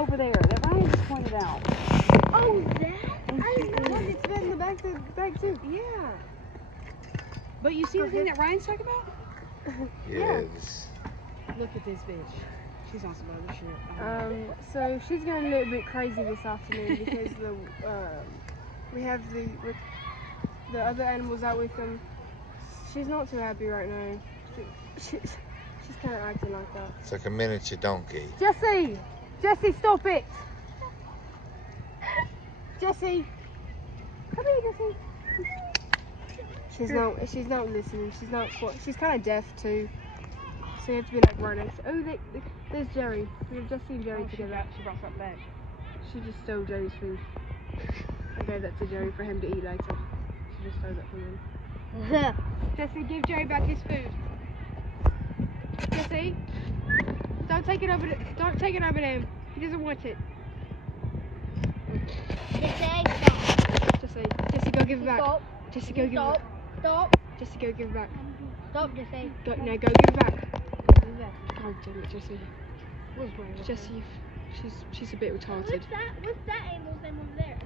over there that Ryan just pointed out. Oh, that? I didn't know. Look, it's been in the back too. Yeah. But you see the thing that Ryan's talking about? Yes. Look at this bitch. She's on some other shit. So she's going a little bit crazy this afternoon because we have the other animals out with them. She's not too happy right now. She's kind of acting like that. It's like a miniature donkey. Jessie! Jessie, stop it! Jessie! Come here, Jessie. She's not listening. She's kind of deaf too. So you have to be like right next. Oh, there's Jerry. We have Jessie and Jerry together. She brought something back. She just stole Jerry's food. I gave that to Jerry for him to eat later. She just stole that from him. Jessie, give Jerry back his food. Jessie, don't take it over to him. He doesn't want it. Jessie, go give it back. Stop. Jessie, go give it back. Stop. Jessie, go give it back. Stop, Jesse. Go give it back. Oh, damn it, Jessie. What's wrong with Jessie, she's a bit retarded. What's that animal's name over there?